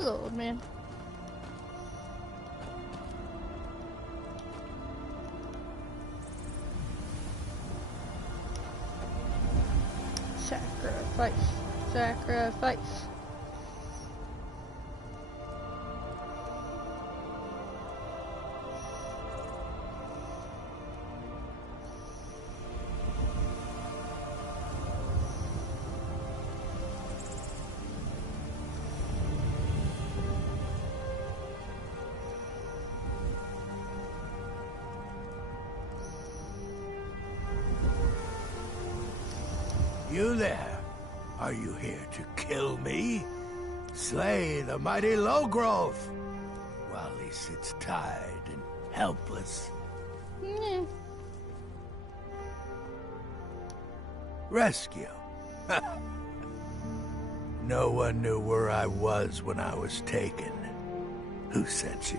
Hello, old man. Sacrifice. Sacrifice. You there? Are you here to kill me? Slay the mighty Logrove while he sits tired and helpless. Rescue? No one knew where I was when I was taken. Who sent you?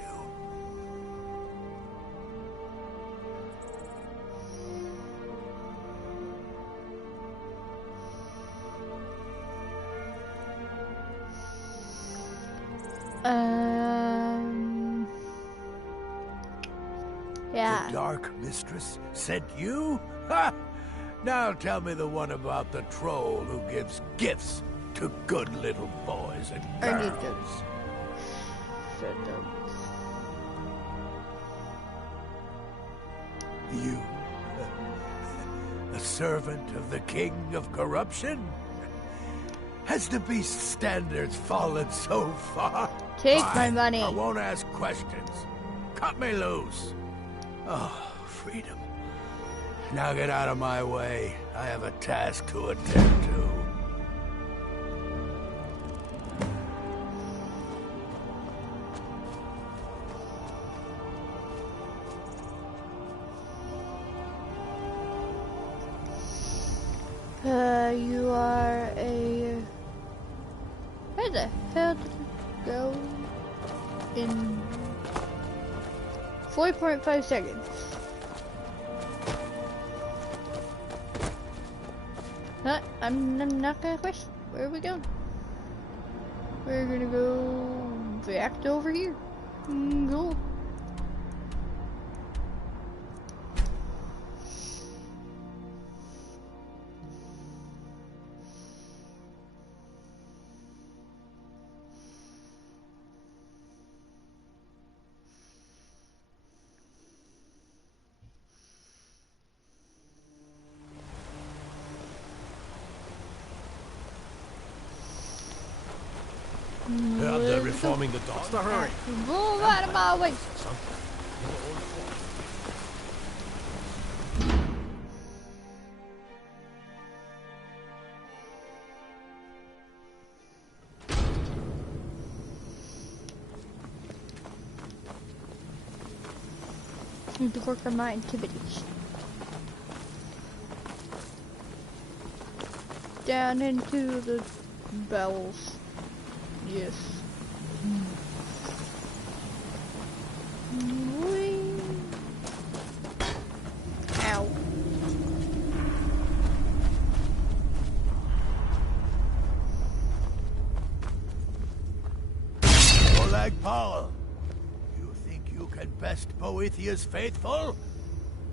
Yeah. The Dark Mistress sent you? Ha! Now tell me the one about the troll who gives gifts to good little boys and girls. I need those. Shut up. You? A servant of the King of Corruption? Has the beast's standards fallen so far? Take my money. I won't ask questions. Cut me loose. Oh, freedom. Now get out of my way. I have a task to attend to. You are a... Where the hell did you go? In 4.5 seconds. I'm not gonna question. Where are we going? We're gonna go back to over here. Cool. They're reforming the docks. What's the hurry? Move out of my way. Need to work on my activities. Down into the bells. Yes. Whee. Ow. Oleg Paul, you think you can best Boethiah's faithful?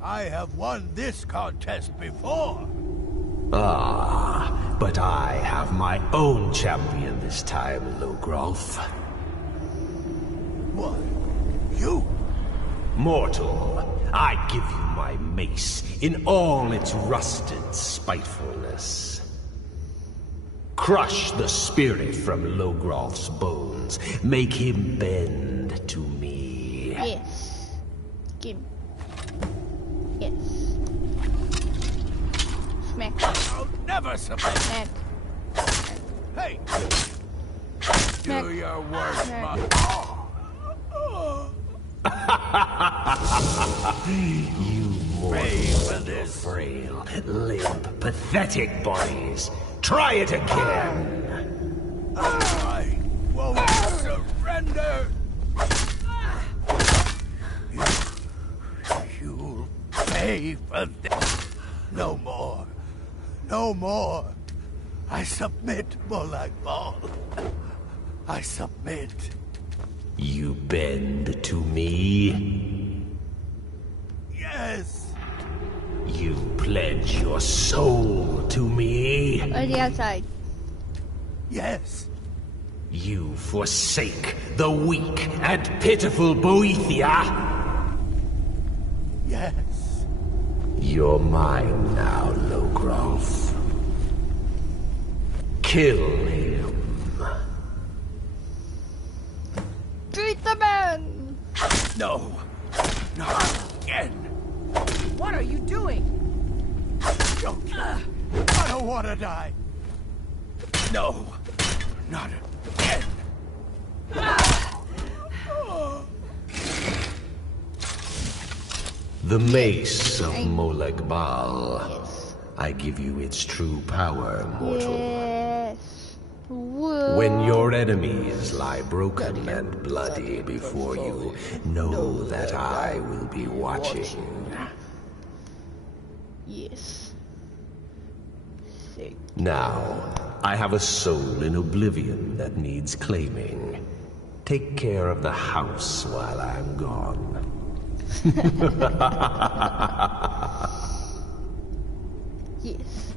I have won this contest before. Ah, but I have my own champion this time, Logrolf. What? You? Mortal, I give you my mace in all its rusted spitefulness. Crush the spirit from Logrolf's bones. Make him bend to me. Yes. Give me. Yes. Smack. I'll never submit. Smack. Hey! Smack. Do your worst, Smack. You mortals, frail, limp, pathetic bodies. Try it again. I won't surrender. You'll pay for this. No more. No more. I submit, Molag Bal. I submit. You bend to me? Yes! You pledge your soul to me? On the outside. Yes! You forsake the weak and pitiful Boethia? Yes! You're mine now, Logrolf. Kill him. Beat the man! No! Not again! What are you doing? Don't! I don't want to die! No! Not again! The mace of Molag Bal. Yes. I give you its true power, mortal. Yes. Whoa. When your enemies lie broken and bloody before you, know that I will be watching. Yes. Sick. Now, I have a soul in oblivion that needs claiming. Take care of the house while I'm gone. Yes.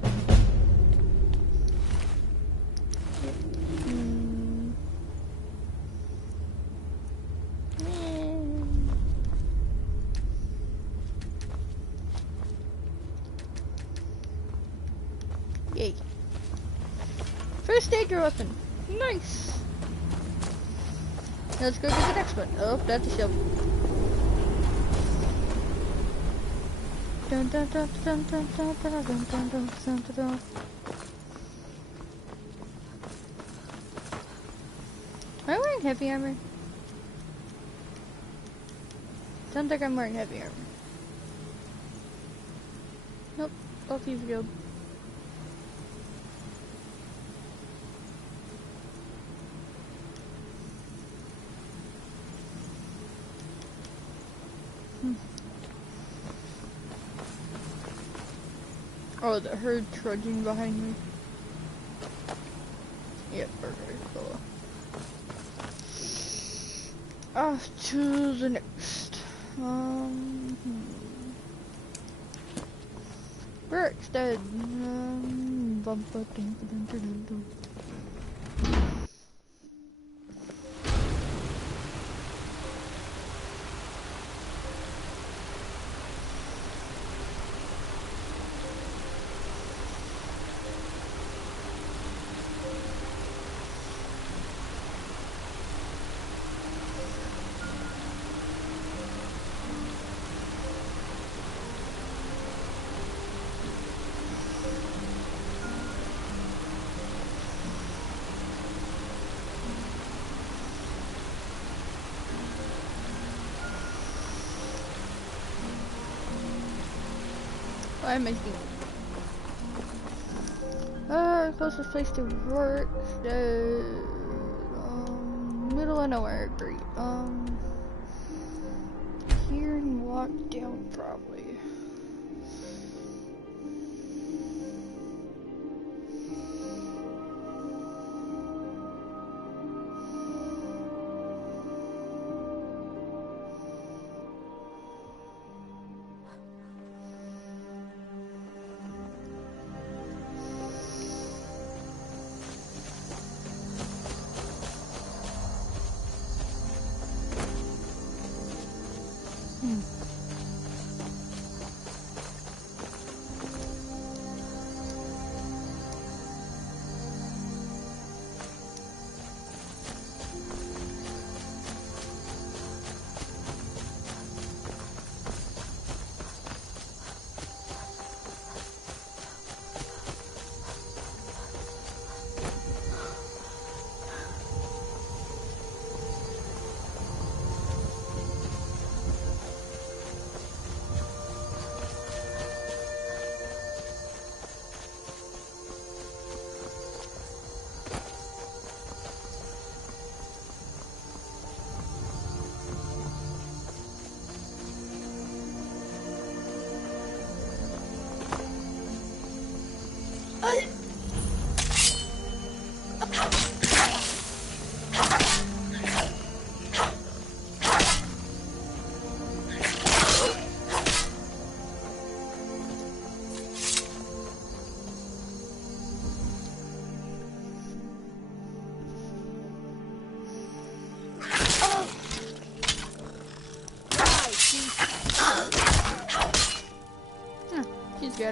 Yay. First aid your weapon. Nice. Let's go to the next one. Oh, that's a shovel. Dun dun dun dun dun dun dun dun dun dun dun dun. Am I wearing heavy armor? Sounds like I'm wearing heavy armor. Nope, both of you go. Oh, the herd trudging behind me. Yep, okay, cool. Off to the next. Berk's dead. Why am I thinking? Closest place to work, the middle of nowhere, great. Here and walk down probably.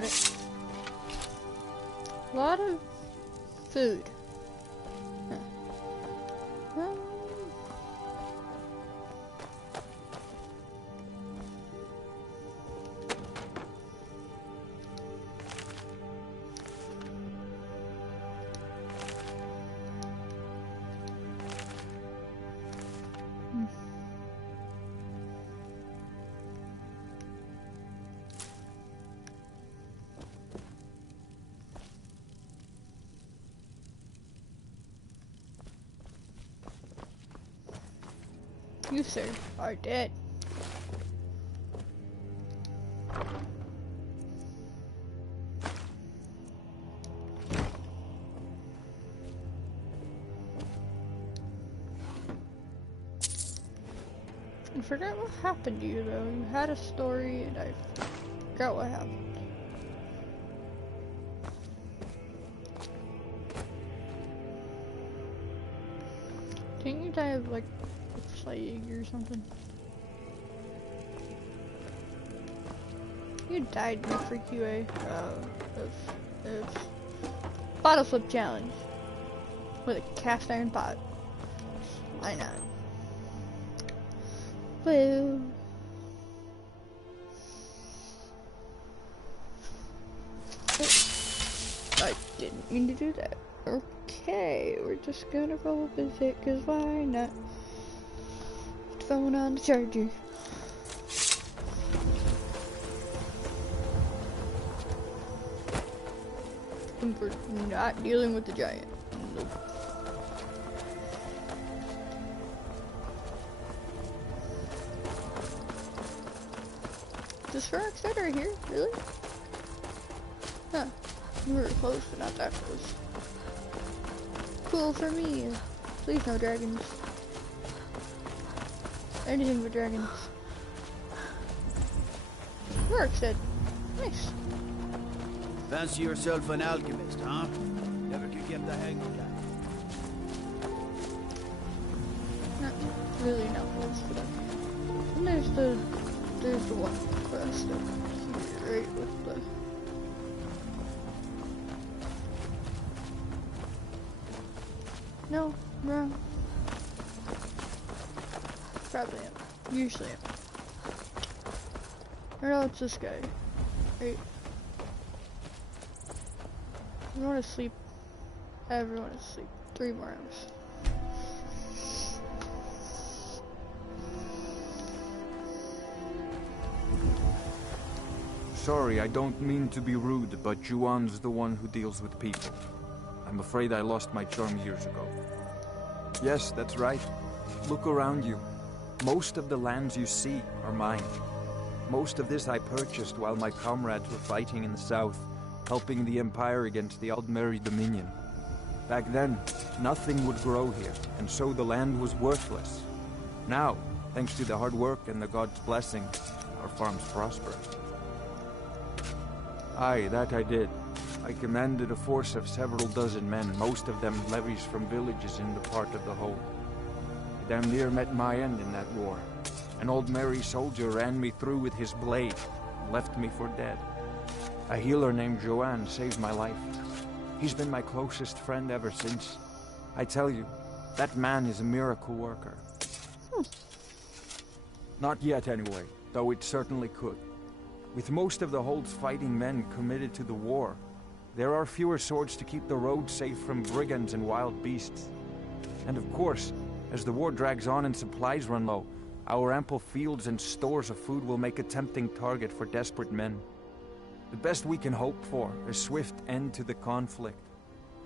get it. A lot of food. Huh. Well, you, sir, are dead. I forgot what happened to you, though. You had a story, and I forgot what happened. Didn't you die of, like, plague or something? You died in the freak UA of bottle flip challenge with a cast iron pot. Why not? Well, I didn't mean to do that. Okay, we're just gonna go visit, cause why not? Phone on the charger. And we're not dealing with the giant. Nope. Is this Rockstead right here? Really? Huh. We were close, but not that close. Cool for me. Please no dragons. Anything but dragons. Rockstead. Nice. Fancy yourself an alchemist, huh? Never could get the hang of that. Not really not close, but and there's the one quest up here, right with the no, wrong. Probably am. Usually am. Or no, it's this guy. Right. Everyone asleep. Everyone is asleep. 3 more hours. Sorry, I don't mean to be rude, but Juan's the one who deals with people. I'm afraid I lost my charm years ago. Yes, that's right. Look around you. Most of the lands you see are mine. Most of this I purchased while my comrades were fighting in the south, helping the Empire against the Aldmeri Dominion. Back then, nothing would grow here, and so the land was worthless. Now, thanks to the hard work and the God's blessing, our farms prosper. Aye, that I did. I commanded a force of several dozen men, most of them levies from villages in the part of the whole. I damn near met my end in that war. An old merry soldier ran me through with his blade, and left me for dead. A healer named Joanne saved my life. He's been my closest friend ever since. I tell you, that man is a miracle worker. Not yet anyway, though it certainly could. With most of the Hold's fighting men committed to the war, there are fewer swords to keep the road safe from brigands and wild beasts. And of course, as the war drags on and supplies run low, our ample fields and stores of food will make a tempting target for desperate men. The best we can hope for is a swift end to the conflict.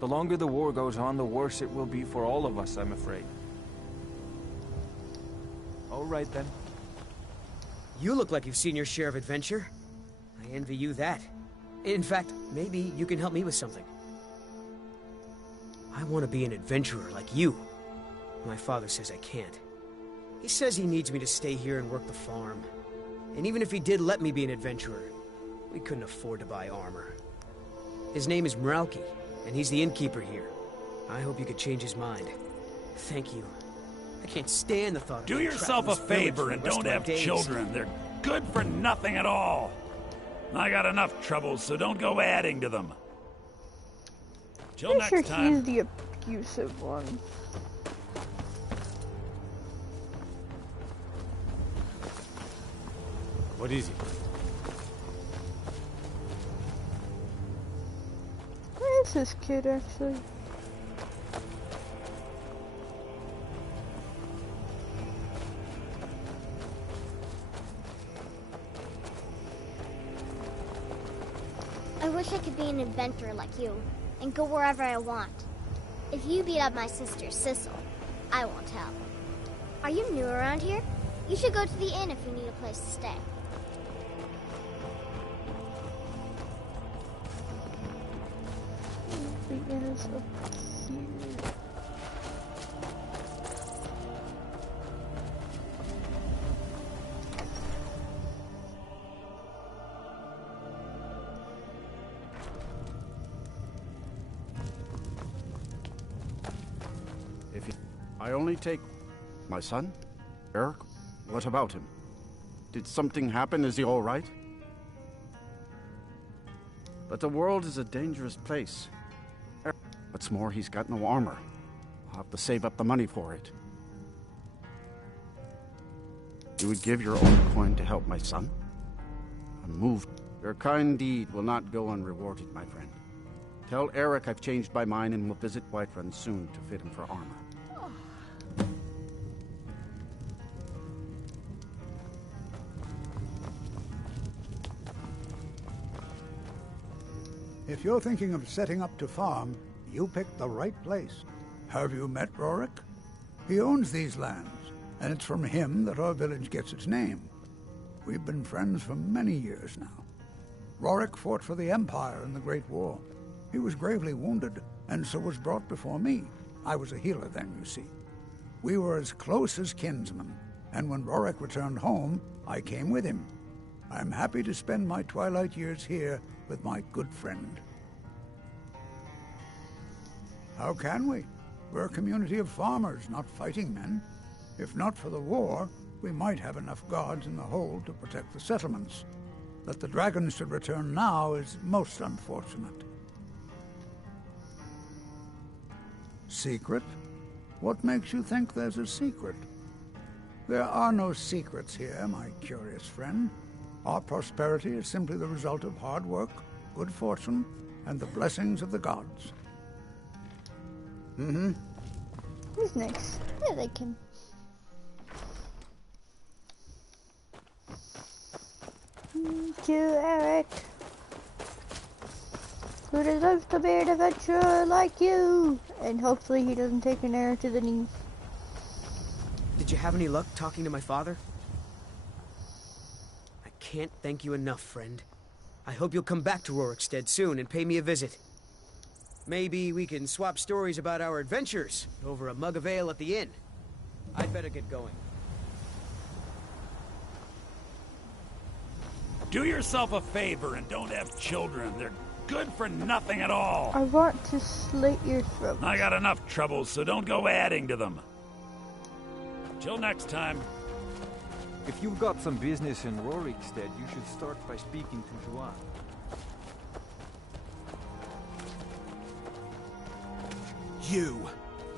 The longer the war goes on, the worse it will be for all of us, I'm afraid. All right then. You look like you've seen your share of adventure. I envy you that. In fact, maybe you can help me with something. I want to be an adventurer like you. My father says I can't. He says he needs me to stay here and work the farm. And even if he did let me be an adventurer, we couldn't afford to buy armor. His name is Mralki, and he's the innkeeper here. I hope you could change his mind. Thank you. I can't stand the thought of Do being yourself trapped a in this village favor for and the rest don't of my have days. children. They're good for nothing at all. I got enough troubles, so don't go adding to them. Till I'm next sure time. he's the abusive one. What is it? Where is this kid actually? I wish I could be an inventor like you, and go wherever I want. If you beat up my sister, Sissel, I won't help. Are you new around here? You should go to the inn if you need a place to stay. The inn is up here. I only take my son? Eric? What about him? Did something happen? Is he all right? But the world is a dangerous place. What's more, he's got no armor. I'll have to save up the money for it. You would give your own coin to help my son? I'm moved. Your kind deed will not go unrewarded, my friend. Tell Eric I've changed my mind and will visit Whiterun soon to fit him for armor. If you're thinking of setting up to farm, you picked the right place. Have you met Rorik? He owns these lands, and it's from him that our village gets its name. We've been friends for many years now. Rorik fought for the Empire in the Great War. He was gravely wounded, and so was brought before me. I was a healer then, you see. We were as close as kinsmen, and when Rorik returned home, I came with him. I'm happy to spend my twilight years here with my good friend. How can we? We're a community of farmers, not fighting men. If not for the war, we might have enough guards in the hold to protect the settlements. That the dragons should return now is most unfortunate. Secret? What makes you think there's a secret? There are no secrets here, my curious friend. Our prosperity is simply the result of hard work, good fortune, and the blessings of the gods. He's nice. I like him. Thank you, Eric. Who deserves to be an adventurer like you? And hopefully he doesn't take an arrow to the knee. Did you have any luck talking to my father? I can't thank you enough, friend. I hope you'll come back to Rorikstead soon and pay me a visit. Maybe we can swap stories about our adventures over a mug of ale at the inn. I'd better get going. Do yourself a favor and don't have children. They're good for nothing at all. I want to slit your throat. I got enough troubles, so don't go adding to them. Till next time. If you've got some business in Rorikstead, you should start by speaking to Juan.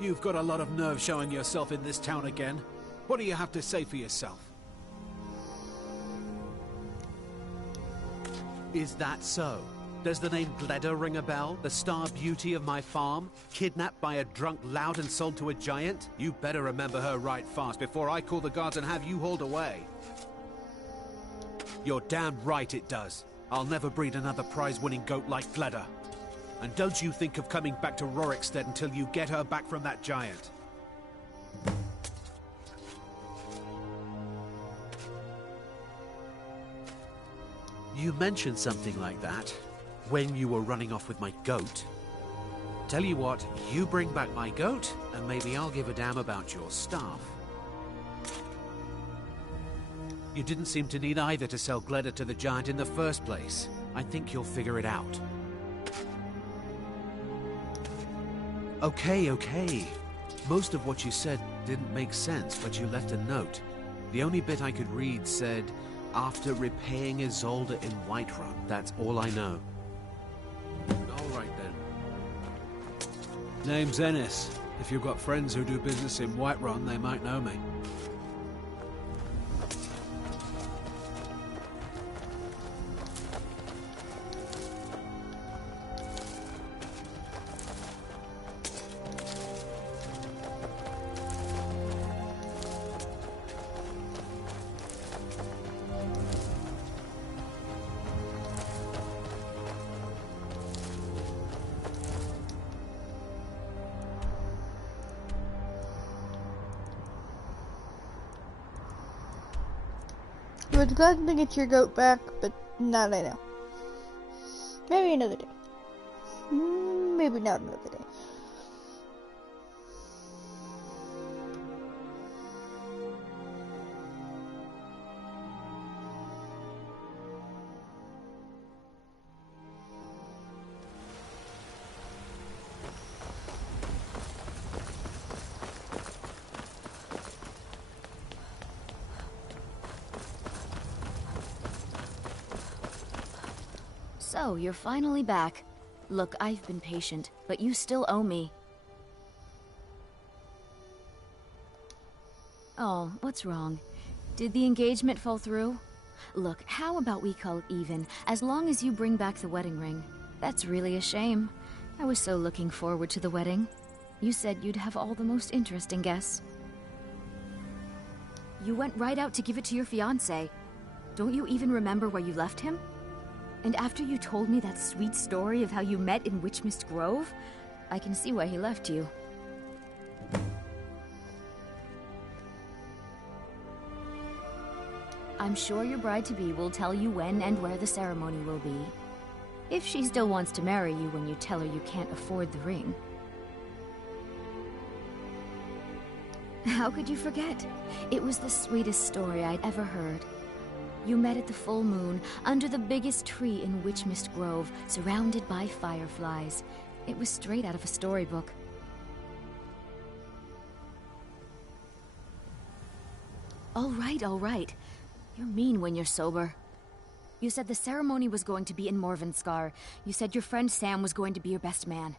You've got a lot of nerve showing yourself in this town again. What do you have to say for yourself? Is that so? Does the name Gleda ring a bell? The star beauty of my farm? Kidnapped by a drunk lout and sold to a giant? You better remember her right fast before I call the guards and have you hauled away. You're damn right it does. I'll never breed another prize-winning goat like Gleda. And don't you think of coming back to Rorikstead until you get her back from that giant. You mentioned something like that when you were running off with my goat. Tell you what, you bring back my goat, and maybe I'll give a damn about your staff. You didn't seem to need either to sell Gleda to the giant in the first place. I think you'll figure it out. Okay. Most of what you said didn't make sense, but you left a note. The only bit I could read said, after repaying Isolde in Whiterun. That's all I know. All right, then. Name's Ennis. If you've got friends who do business in Whiterun, they might know me. I was glad to get your goat back, but not right now. Maybe another day. Maybe not another day. So, you're finally back. Look, I've been patient, but you still owe me. Oh, what's wrong? Did the engagement fall through? Look, how about we call it even, as long as you bring back the wedding ring? That's really a shame. I was so looking forward to the wedding. You said you'd have all the most interesting guests. You went right out to give it to your fiancé. Don't you even remember where you left him? And after you told me that sweet story of how you met in Witchmist Grove, I can see why he left you. I'm sure your bride-to-be will tell you when and where the ceremony will be. If she still wants to marry you when you tell her you can't afford the ring. How could you forget? It was the sweetest story I'd ever heard. You met at the full moon, under the biggest tree in Witchmist Grove, surrounded by fireflies. It was straight out of a storybook. All right. You're mean when you're sober. You said the ceremony was going to be in Morvenskar. You said your friend Sam was going to be your best man.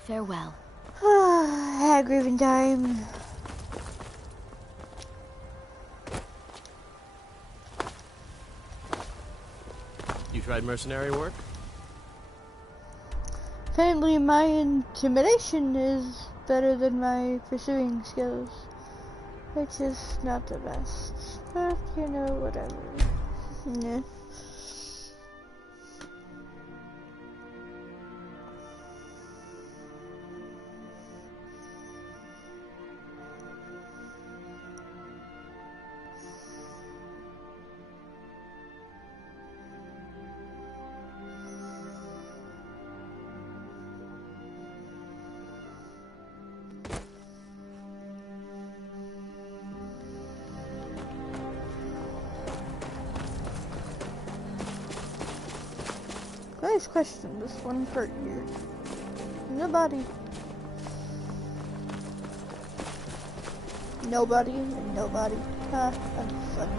Farewell. Had grieving time. You tried mercenary work? Apparently my intimidation is better than my pursuing skills. Which is not the best. But, you know, whatever. Yeah. Nice question, this one part here. Nobody. Nobody and nobody. That's funny.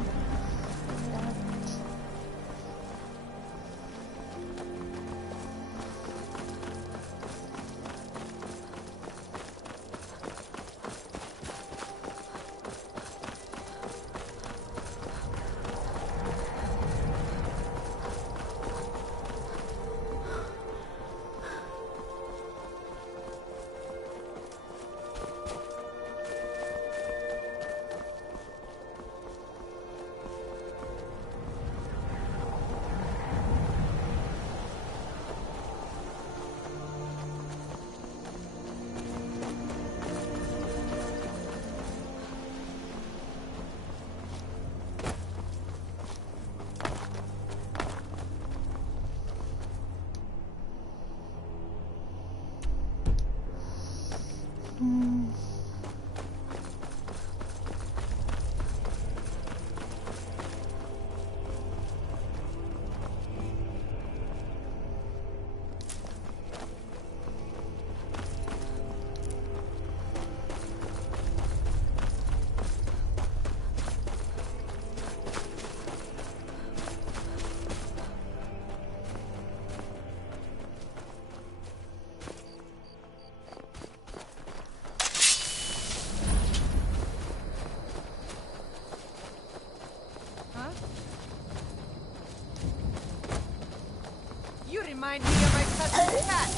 remind me of my cousin's cat.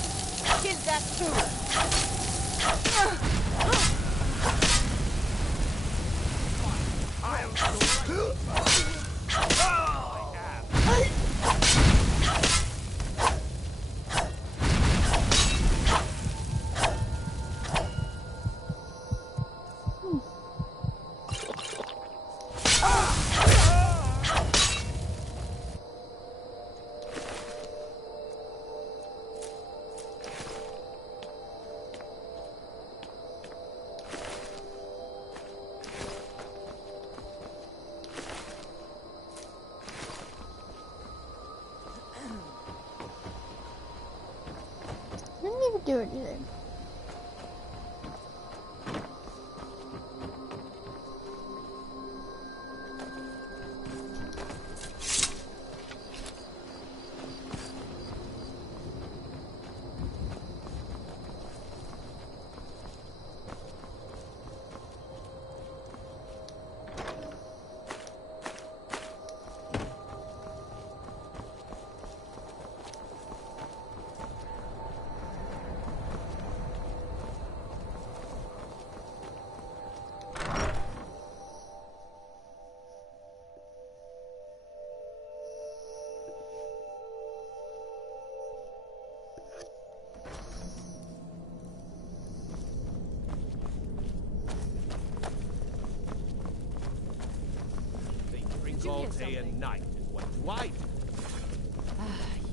Kill that too. Didn't even do anything. All day and night. What do I do?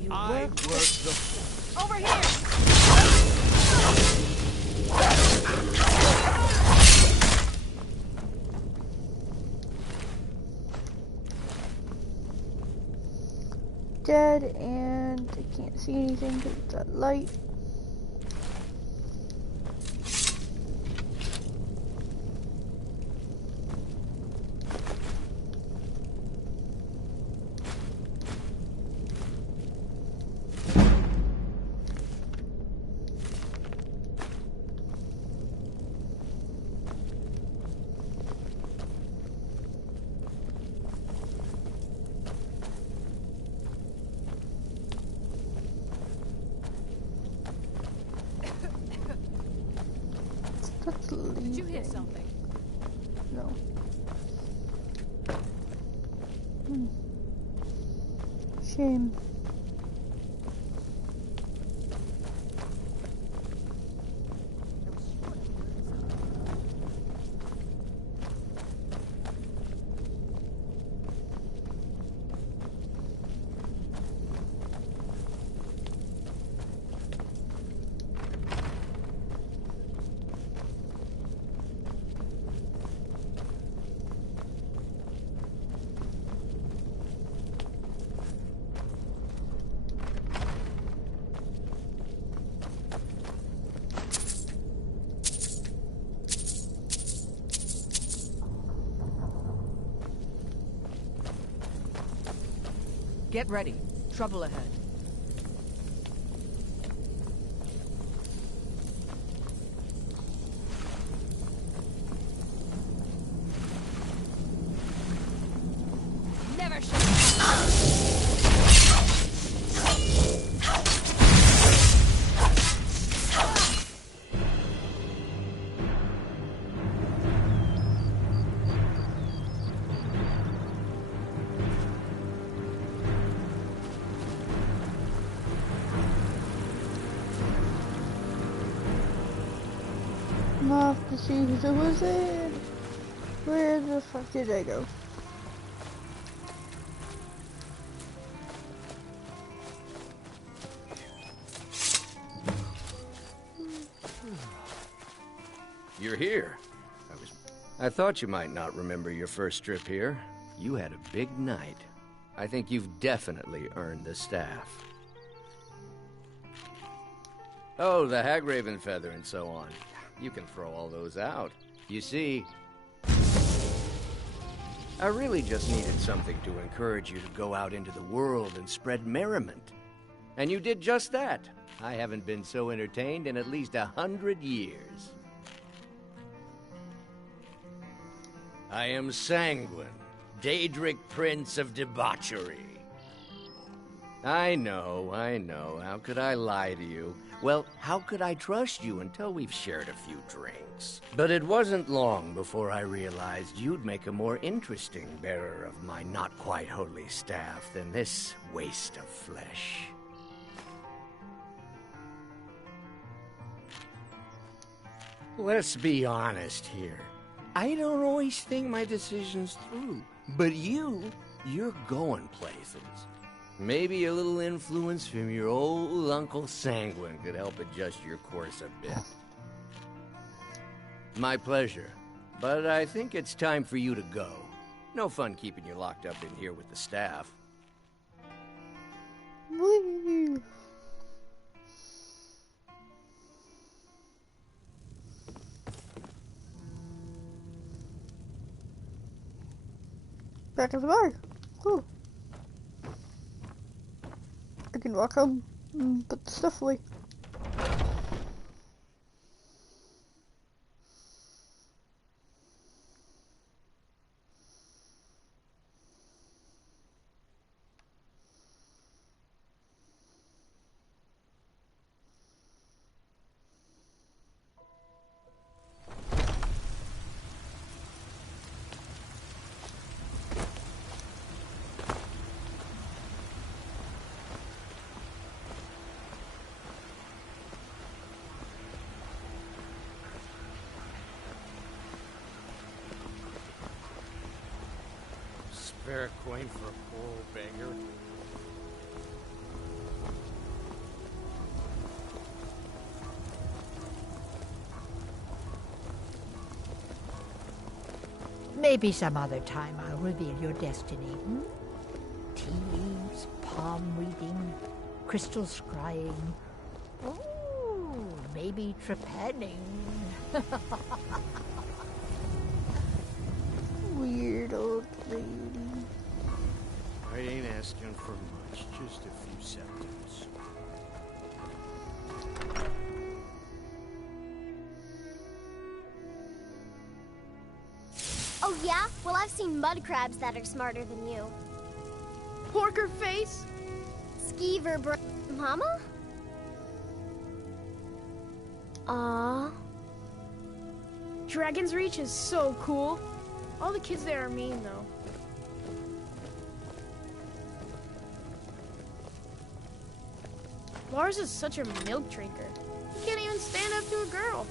You I work work the... over here. Dead, and I can't see anything because it's that light. Did you hit something? No. Shame. Get ready. Trouble ahead. Never should. I'm off to see who's a wizard. Where the fuck did I go? You're here. I thought you might not remember your first trip here. You had a big night. I think you've definitely earned the staff. Oh, the Hagraven feather and so on. You can throw all those out. You see, I really just needed something to encourage you to go out into the world and spread merriment. And you did just that. I haven't been so entertained in at least 100 years. I am Sanguine, Daedric Prince of Debauchery. I know. How could I lie to you? Well, how could I trust you until we've shared a few drinks? But it wasn't long before I realized you'd make a more interesting bearer of my not-quite-holy staff than this waste of flesh. Let's be honest here. I don't always think my decisions through. But you're going places. Maybe a little influence from your old Uncle Sanguine could help adjust your course a bit. My pleasure. But I think it's time for you to go. No fun keeping you locked up in here with the staff. Whee! Back to the bar. Cool. I can walk home and put the stuff away. Spare a coin for a poor old beggar. Maybe some other time I'll reveal your destiny. Tea leaves, palm reading, crystal scrying. Oh, maybe trepanning. Weird old lady. I ain't asking for much, just a few seconds. Oh yeah? Well, I've seen mud crabs that are smarter than you. Porker face? Skeever Mama? Aww. Dragon's Reach is so cool. All the kids there are mean, though. Lars is such a milk drinker. He can't even stand up to a girl.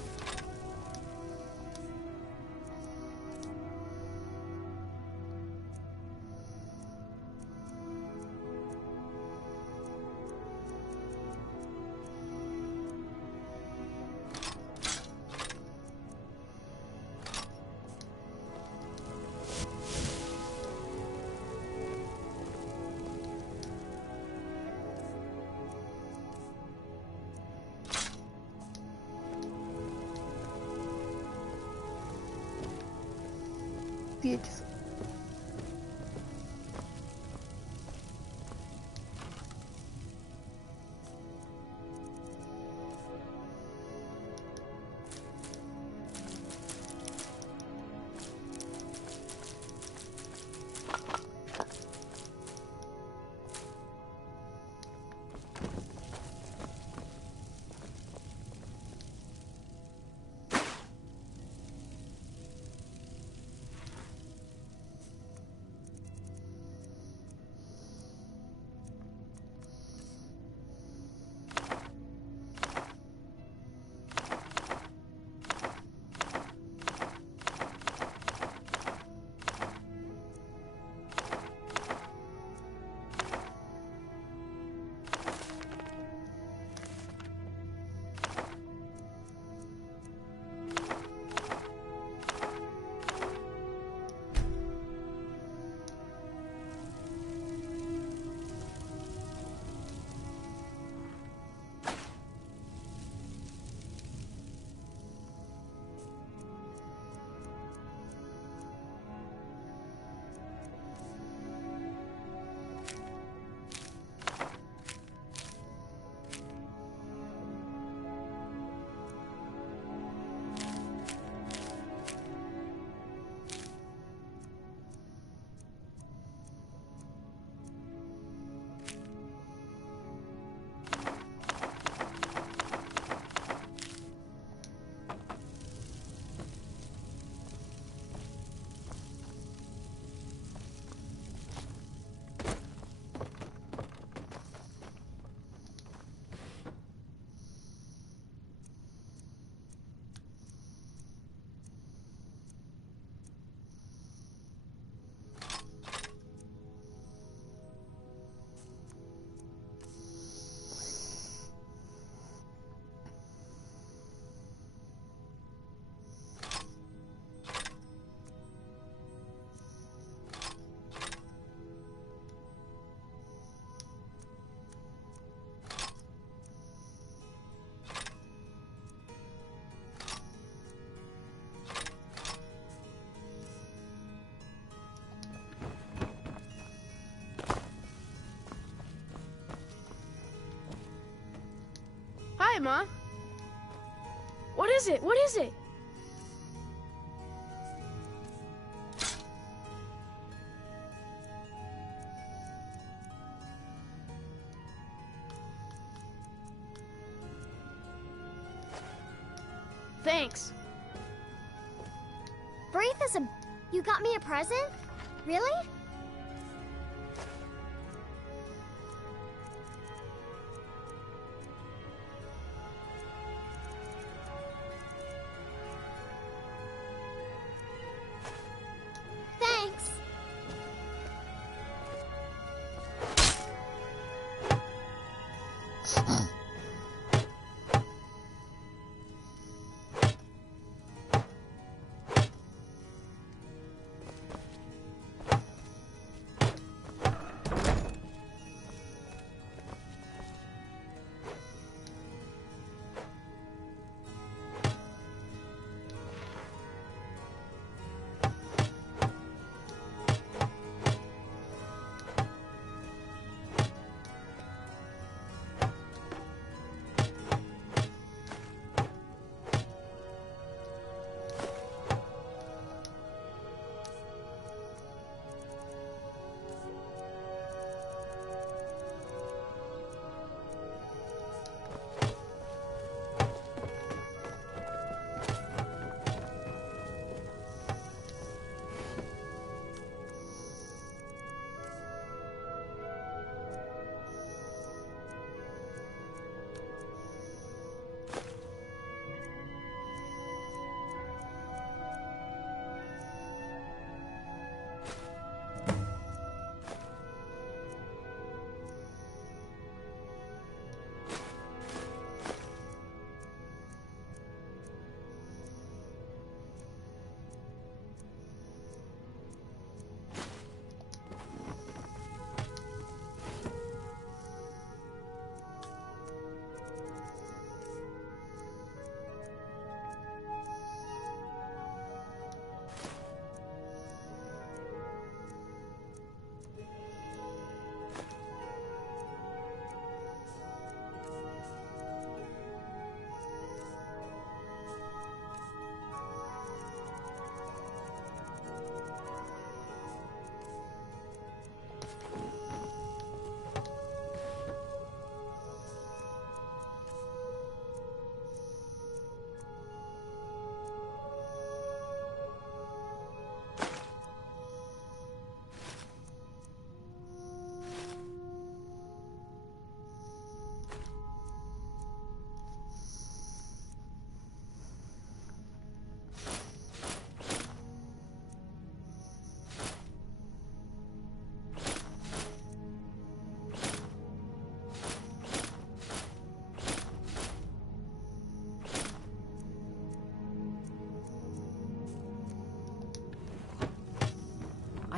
Beautiful. it, Ma? What is it? What is it? Thanks. Wraith is a... You got me a present? Really? Thanks.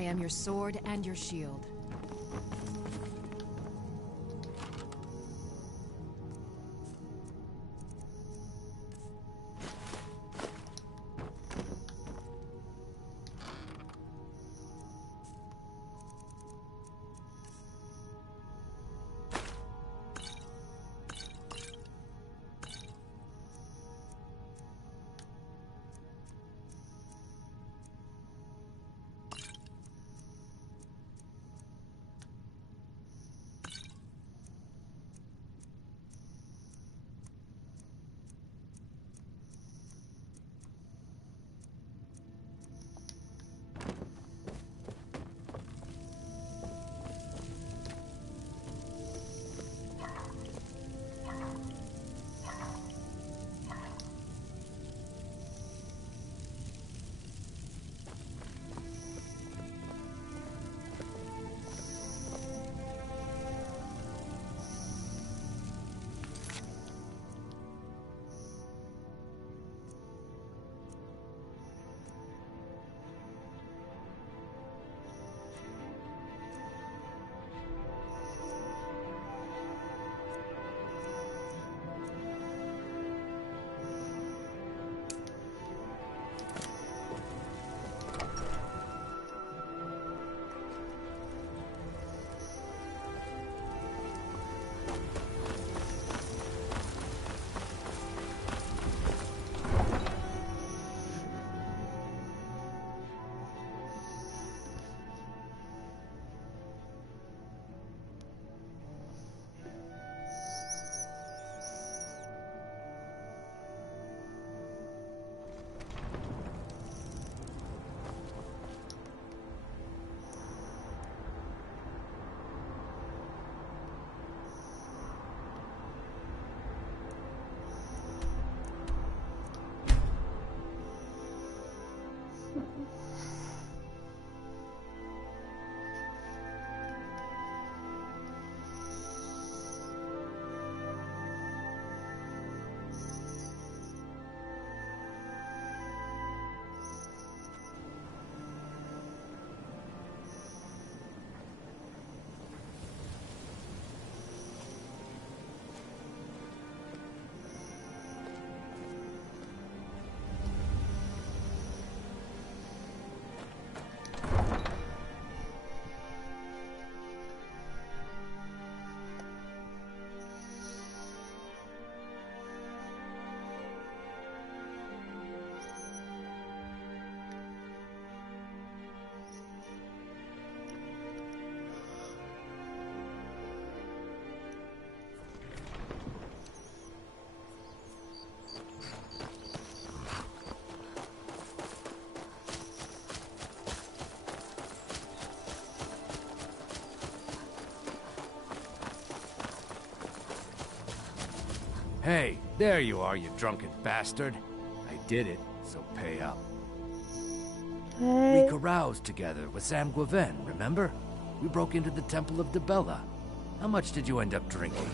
I am your sword and your shield. Hey, there you are, you drunken bastard. I did it, so pay up. We caroused together with Sam Guaven, remember? We broke into the Temple of Debella. How much did you end up drinking?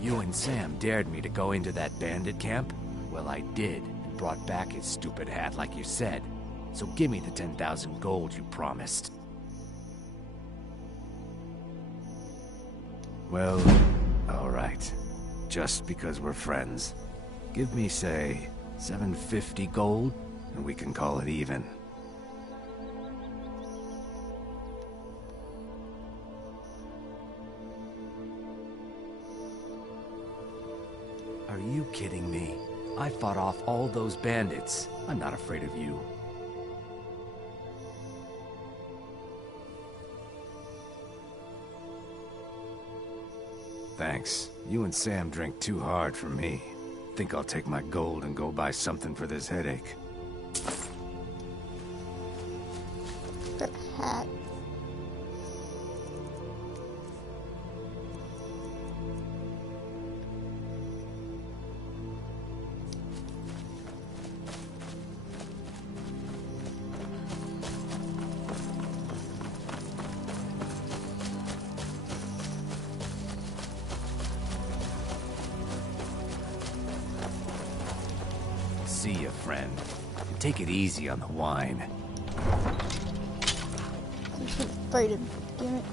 You and Sam dared me to go into that bandit camp? Well, I did, and brought back his stupid hat like you said. So give me the 10,000 gold you promised. Well, alright. Just because we're friends. Give me, say, 750 gold, and we can call it even. Are you kidding me? I fought off all those bandits. I'm not afraid of you. Thanks. You and Sam drink too hard for me. Think I'll take my gold and go buy something for this headache. The hat. See ya, friend. And take it easy on the wine. I should fight him. Damn it.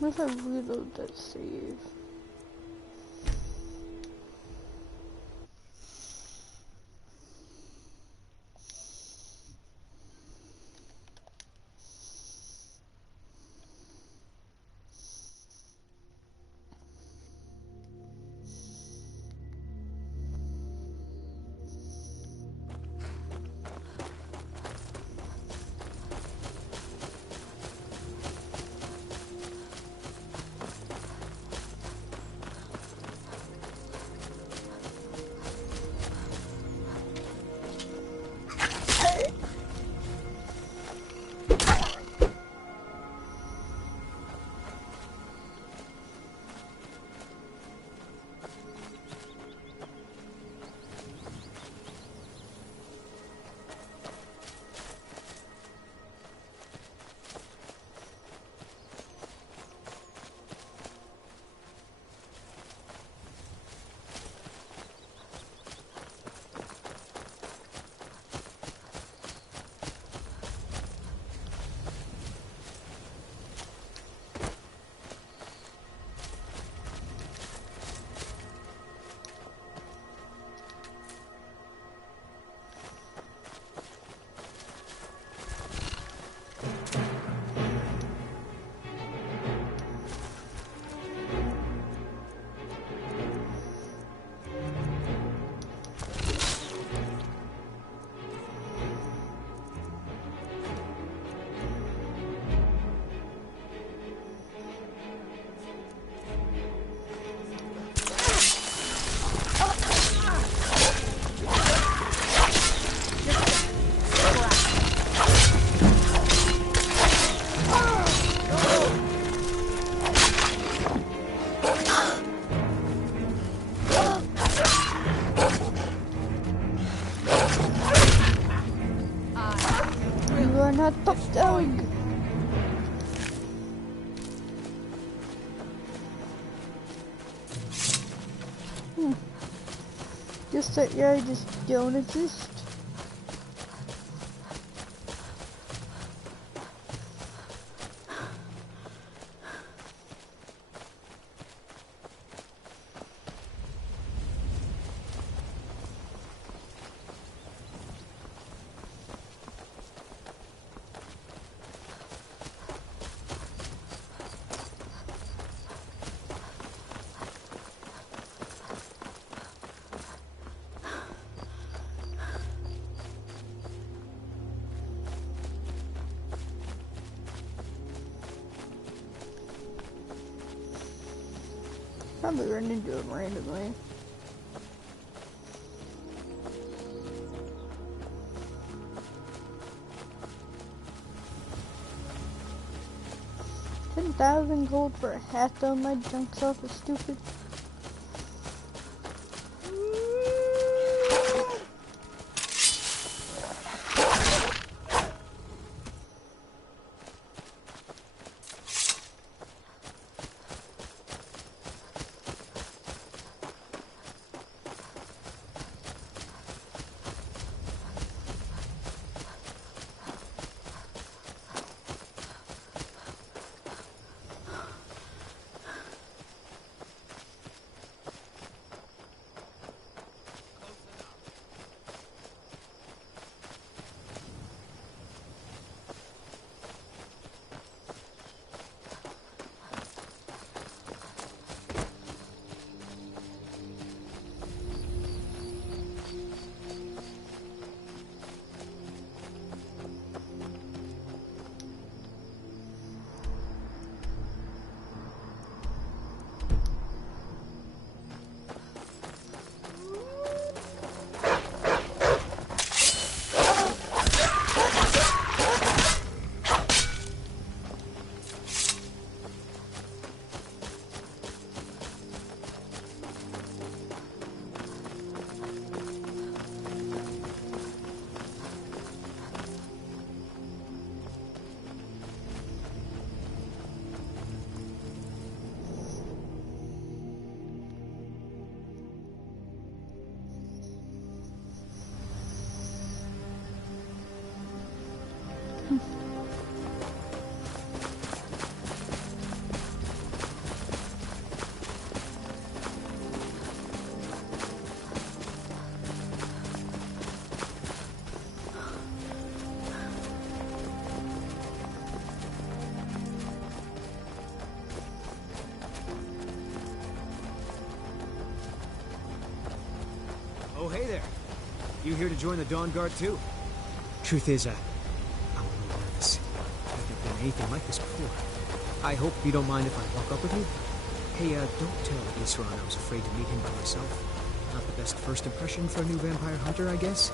What if I reload that save? Just that you just don't exist. Probably run into him randomly. $10,000 gold for a hat though, my junk self is stupid. Oh, hey there. You here to join the Dawn Guard, too? Truth is, I'm a little nervous. I've never done anything like this before. I hope you don't mind if I walk up with you. Hey, don't tell Isran I was afraid to meet him by myself. Not the best first impression for a new vampire hunter, I guess.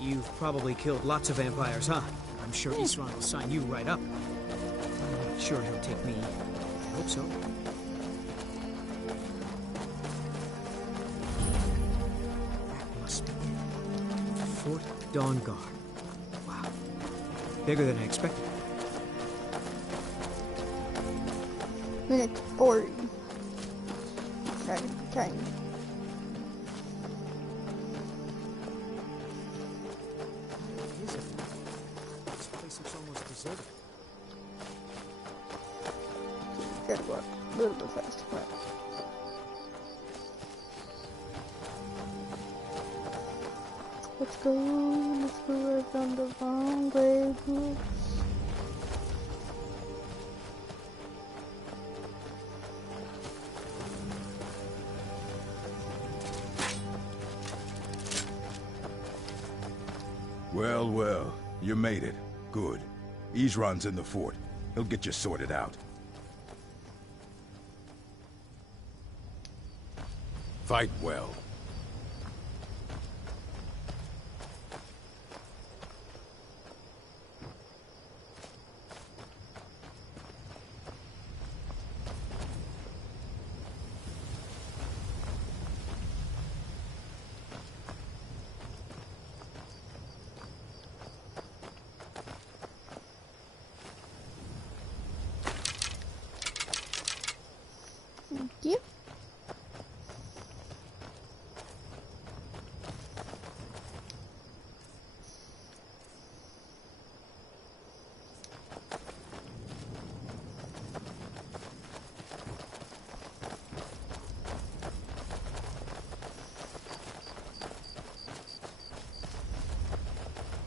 You've probably killed lots of vampires, huh? I'm sure Isran will sign you right up. I'm not sure he'll take me. I hope so. That must be it. Fort Dawn Guard. Wow. Bigger than I expected. Minute 40. Tiny. Gotta go up a little bit faster. Right. Let's go right down the wrong way. Well, well, you made it. Good. Isran's in the fort. He'll get you sorted out. Fight well. Thank you.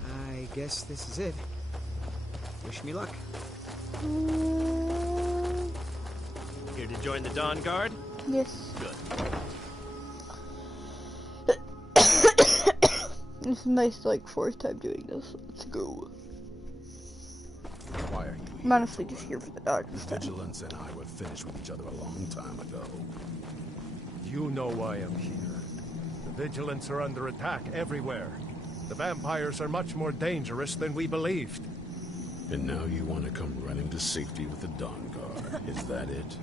I guess this is it. Wish me luck. Here to join the Dawn Guard? Yes. Good. This is my like 4th time doing this. Let's go. Why are you here? I'm honestly just here for the dog. Vigilance and I were finished with each other a long time ago. You know why I'm here. The Vigilants are under attack everywhere. The vampires are much more dangerous than we believed. And now you want to come running to safety with the Dawn Guard. Is that it?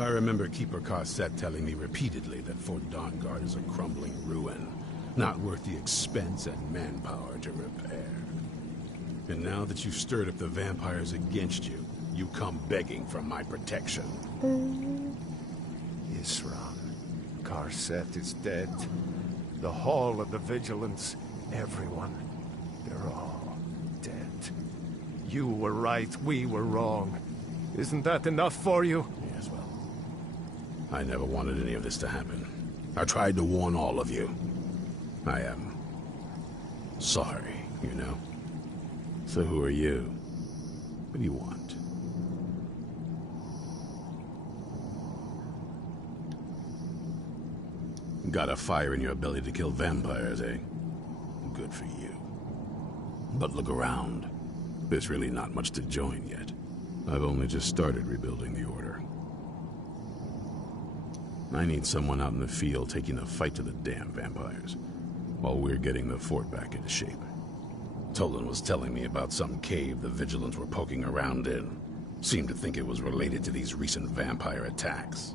I remember Keeper Carset telling me repeatedly that Fort Dawn Guard is a crumbling ruin, not worth the expense and manpower to repair. And now that you've stirred up the vampires against you, you come begging for my protection. Isran, Carset is dead. The Hall of the Vigilance, everyone, they're all dead. You were right, we were wrong. Isn't that enough for you? Yes, well, I never wanted any of this to happen. I tried to warn all of you. I am sorry, you know? So who are you? What do you want? Got a fire in your belly to kill vampires, eh? Good for you. But look around. There's really not much to join yet. I've only just started rebuilding the Order. I need someone out in the field taking the fight to the damn vampires, while we're getting the fort back into shape. Tolan was telling me about some cave the Vigilants were poking around in. Seemed to think it was related to these recent vampire attacks.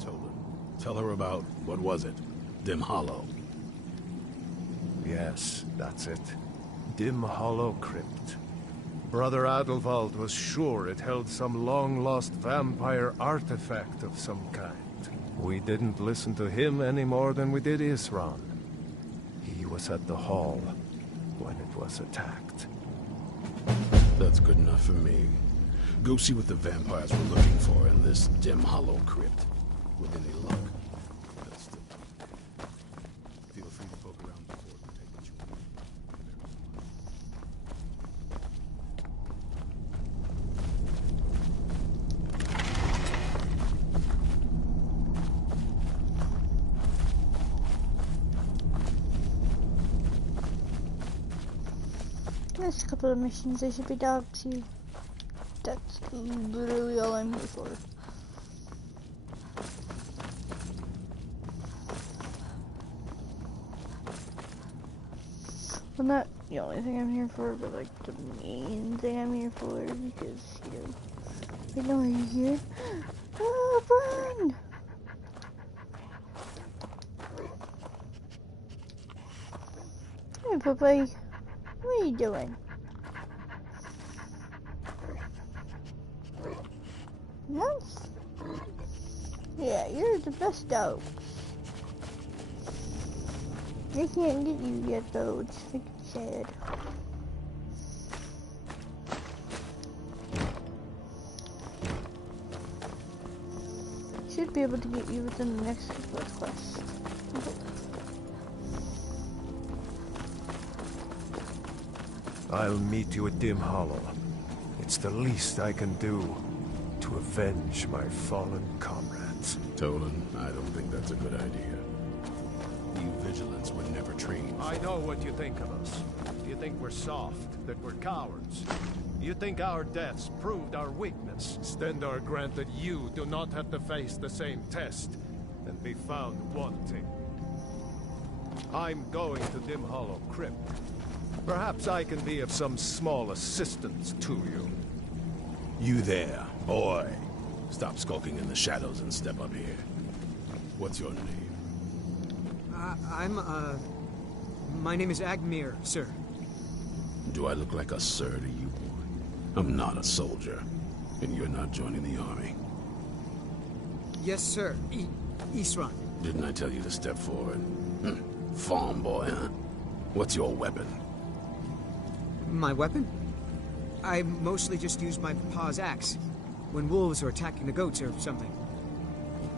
Tolan, tell her about, what was it? Dim Hollow. Yes, that's it. Dim Hollow Crypt. Brother Adelwald was sure it held some long-lost vampire artifact of some kind. We didn't listen to him any more than we did Isran. He was at the hall when it was attacked. That's good enough for me. Go see what the vampires were looking for in this Dim Hollow Crypt. With any luck, that's still... Feel free to poke around the fort and take what you want. There's a couple of missions. They should be dogs here. That's literally all I'm here for. Well, not the only thing I'm here for, but like the main thing I'm here for, because, you know, I know you're here. Oh, burn! Hey, Popeye. What are you doing? Yes? Yeah, you're the best dog. They can't get you yet though, it's freaking sad. Should be able to get you within the next couple of quests. I'll meet you at Dim Hollow. It's the least I can do to avenge my fallen comrades. Tolan, I don't think that's a good idea. You Vigilants were never trained. I know what you think of us. You think we're soft, that we're cowards. You think our deaths proved our weakness. Stendarr granted you do not have to face the same test and be found wanting. I'm going to Dim Hollow Crypt. Perhaps I can be of some small assistance to you. You there, boy. Stop skulking in the shadows and step up here. What's your name? My name is Agmir, sir. Do I look like a sir to you, boy? I'm not a soldier, and you're not joining the army. Yes, sir. Isran. Didn't I tell you to step forward? Farm boy, huh? What's your weapon? My weapon? I mostly just use my pa's axe when wolves are attacking the goats or something.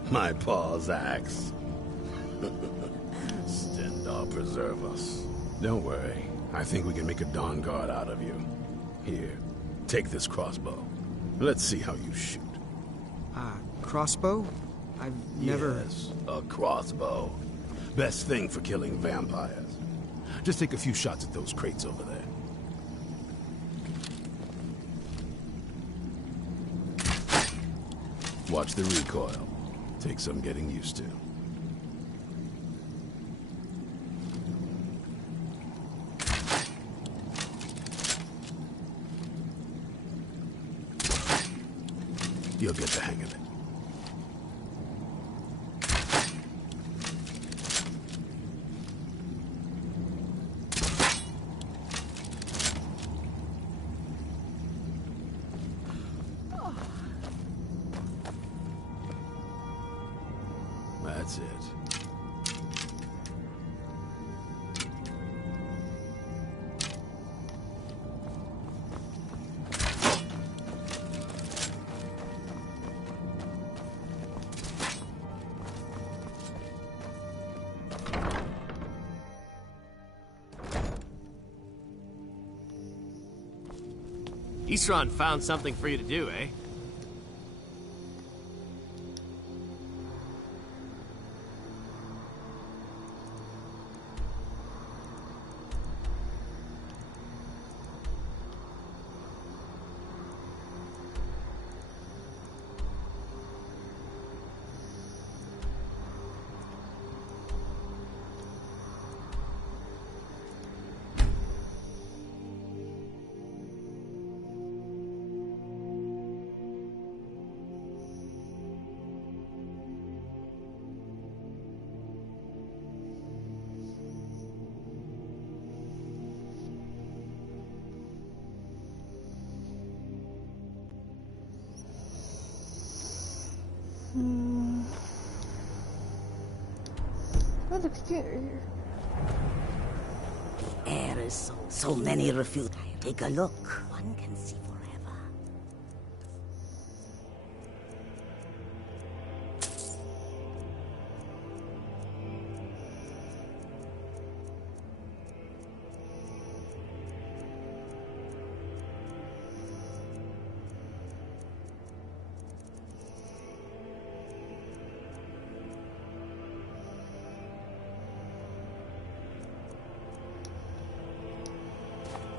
My pa's axe. Stendarr preserve us. Don't worry. I think we can make a Dawn Guard out of you. Here, take this crossbow. Let's see how you shoot. Crossbow? I've never... Yes, a crossbow. Best thing for killing vampires. Just take a few shots at those crates over there. Watch the recoil. Takes some getting used to. You'll get the hang of it. That's it. Isran found something for you to do, eh? Where's the computer here? Air is so many refuse. Take a look. One can see forever.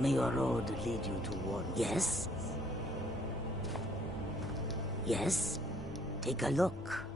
May your road lead you toward... Yes? Yes? Take a look.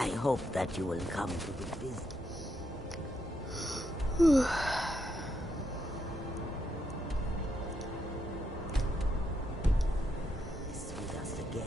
I hope that you will come to the business. With us again.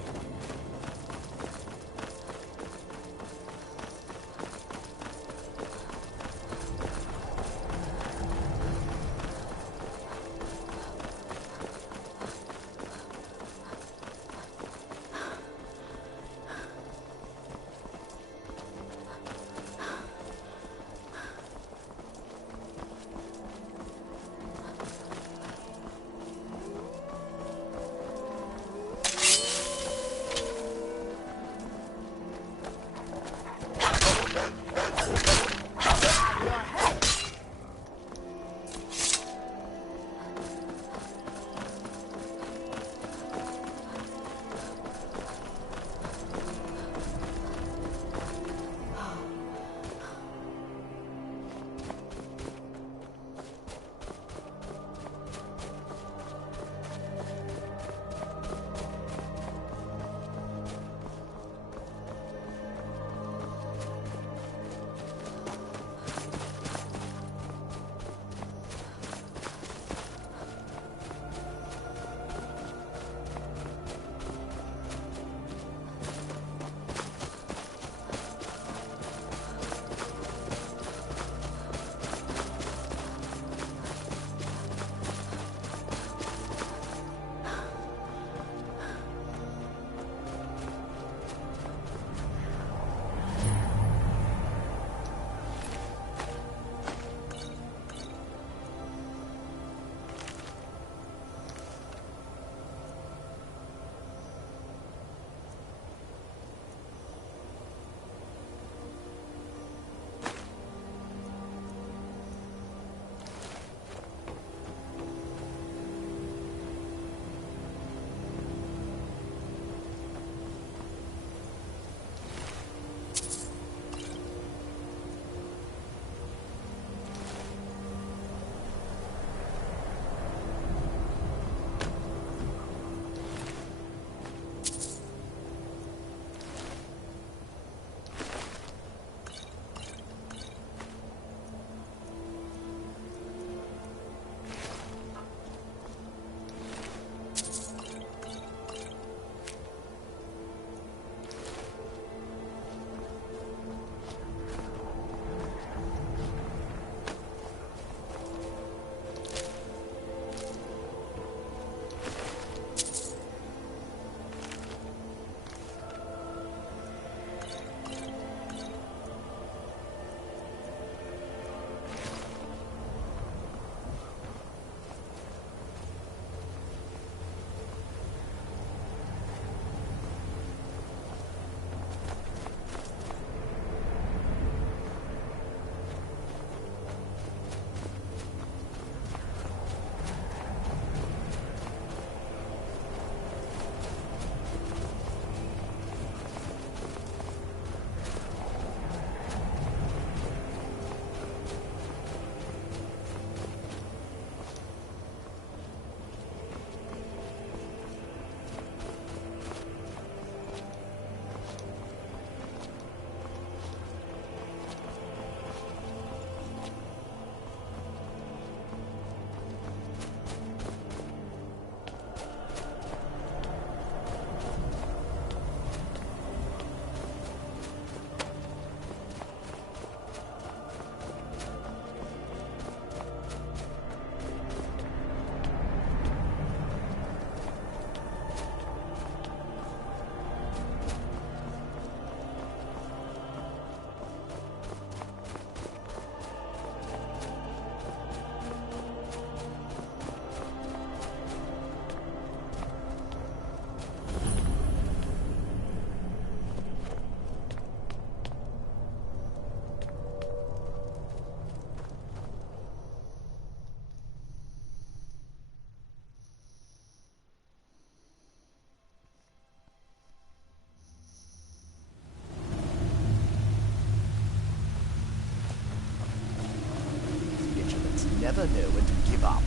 never know when to give up.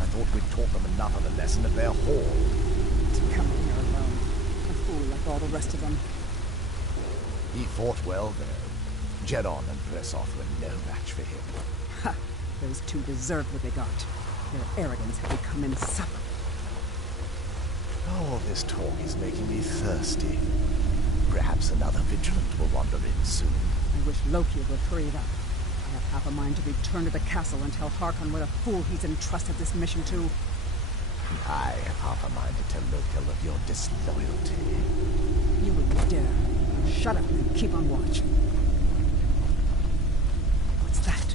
I thought we'd taught them enough of a lesson at their hall. To come here alone. A fool like all the rest of them. He fought well, though. Jedon and Pressoff were no match for him. Ha! Those two deserved what they got. Their arrogance had become insufferable. All this talk is making me thirsty. Perhaps another vigilant will wander in soon. I wish Loki would hurry it up. I have half a mind to return to the castle and tell Harkon what a fool he's entrusted this mission to. I have half a mind to tell Loki of your disloyalty. You wouldn't dare. Shut up and keep on watch. What's that?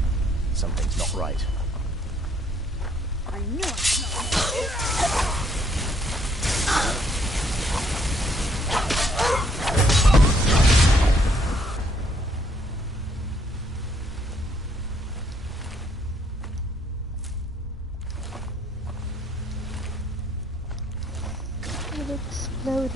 Something's not right. I knew I smelled It exploded.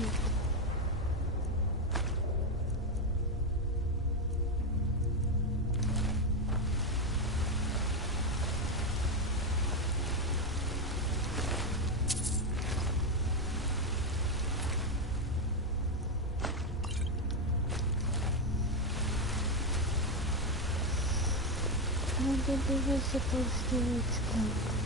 I don't think it was supposed to explode.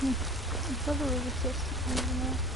I thought it was just a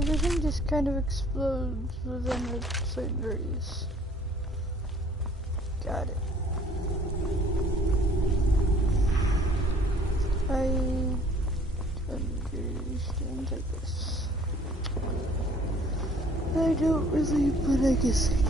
Everything just kind of explodes within a certain radius. Got it. I understand, I guess. I don't really, but I guess I do.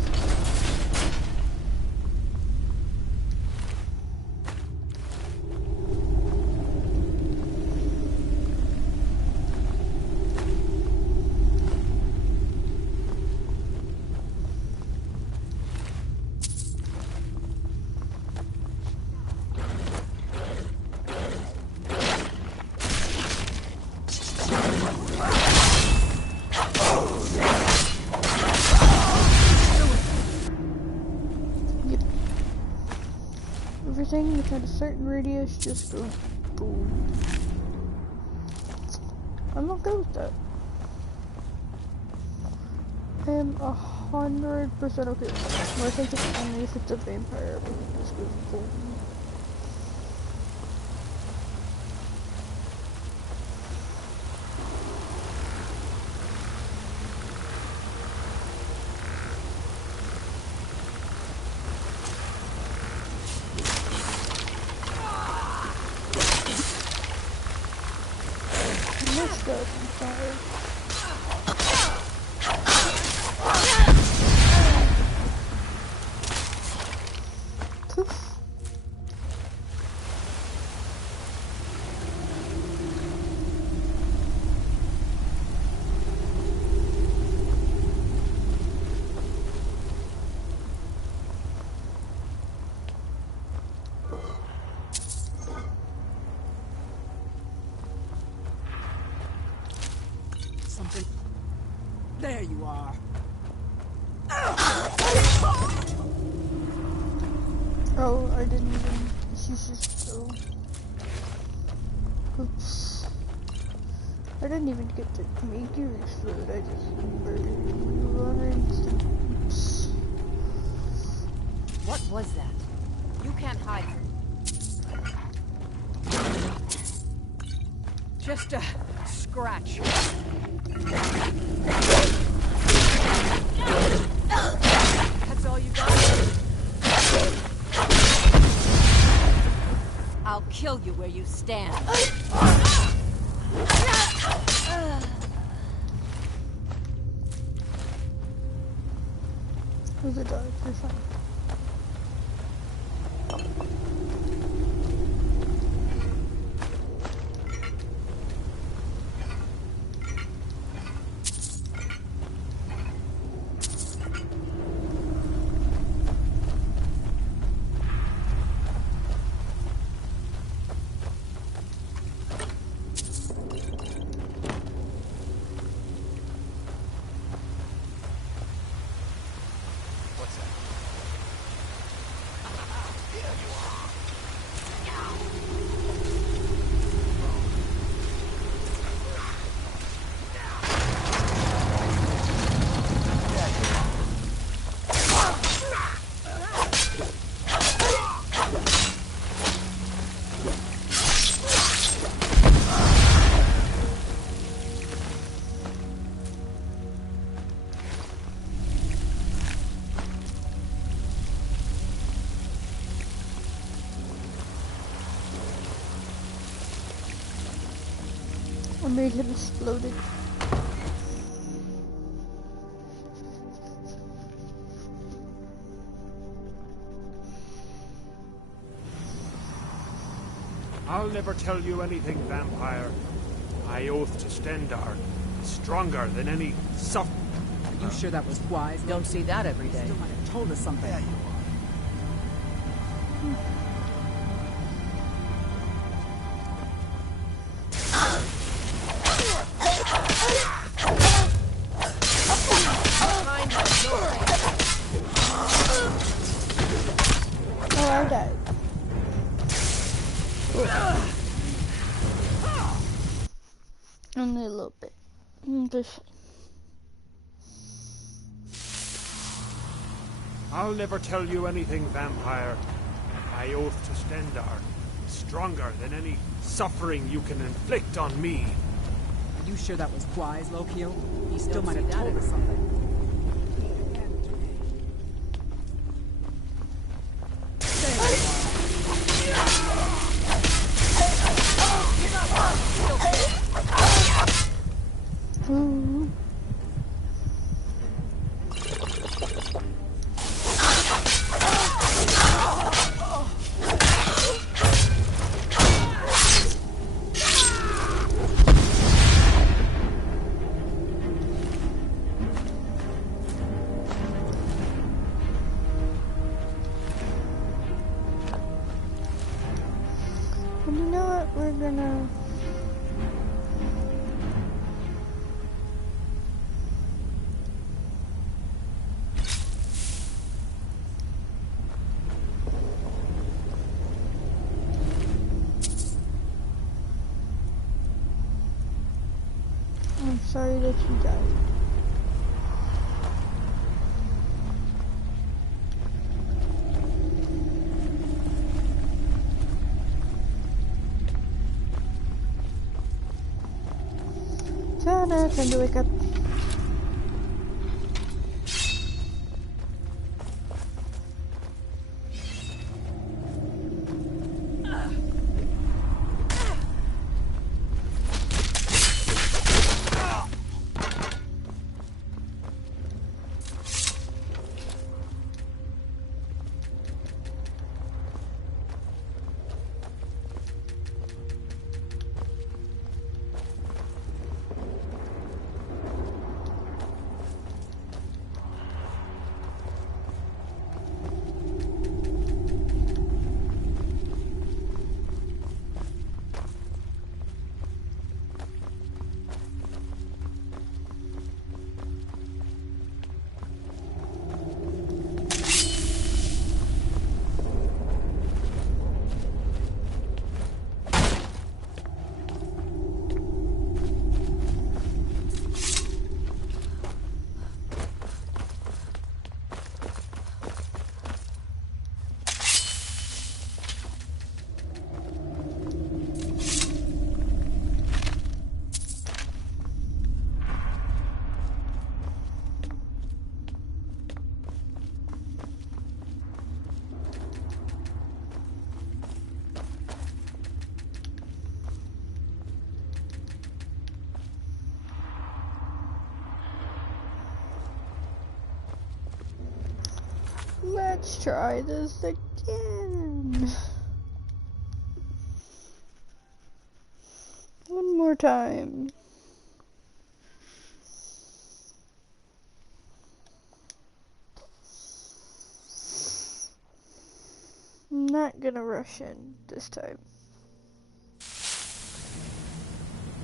Everything within a certain radius just goes cool. I'm okay with that. I am 100% okay with that. I think it's only if it's a vampire, but this was cool. Let's go inside. Poof. Something. There you are. Oh, I didn't even. She's just. Oh. Oops. I didn't even get to make you explode. I just murdered you on instant. Oops. What was that? You can't hide from Just a scratch. That's all you got? I'll kill you where you stand. Who's the dog? You're fine. I made him exploded. I'll never tell you anything, vampire. I oath to Stendar, stronger than any suff. Are you sure that was wise? Don't see that every day. Still might have told us something. There you are. Oh, I died. Only a little bit. Just. I'll never tell you anything, vampire. I oath to Stendar, stronger than any suffering you can inflict on me. Are you sure that was wise, Lokio? He still Don't might see have that told every us something. Ooh. And you know what? We're gonna. that you died. Ta-da, time to wake up. Let's try this again. One more time. I'm not gonna rush in this time.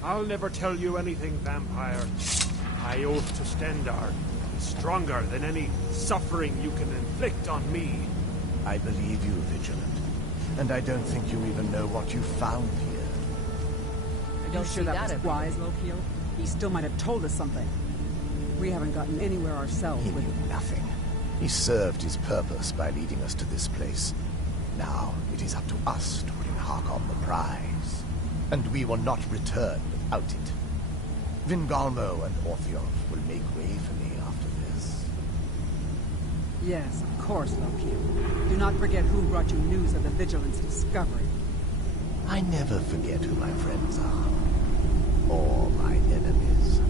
I'll never tell you anything, vampire. I oath to Stendar is stronger than any suffering you can inflict on me. I believe you, Vigilant. And I don't think you even know what you found here. Are you sure that was wise, Lokiel? He still might have told us something. We haven't gotten anywhere ourselves He with knew nothing. He served his purpose by leading us to this place. Now it is up to us to bring Harkon the prize. And we will not return without it. Vingalmo and Orthion will make way for me after this. Yes, of course, Lokiel. Do not forget who brought you news of the Vigilance discovery. I never forget who my friends are. Or my enemies.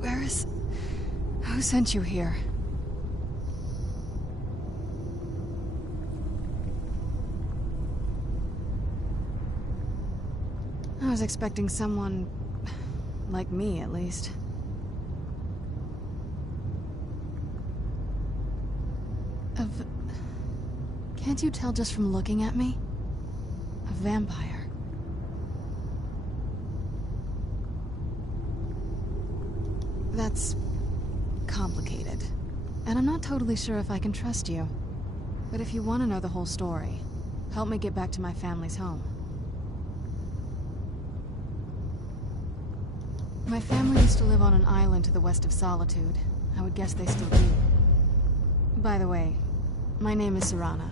Where is... Who sent you here? I was expecting someone... like me, at least. Can't you tell just from looking at me? A vampire. That's... complicated. And I'm not totally sure if I can trust you. But if you want to know the whole story, help me get back to my family's home. My family used to live on an island to the west of Solitude. I would guess they still do. By the way, my name is Serana.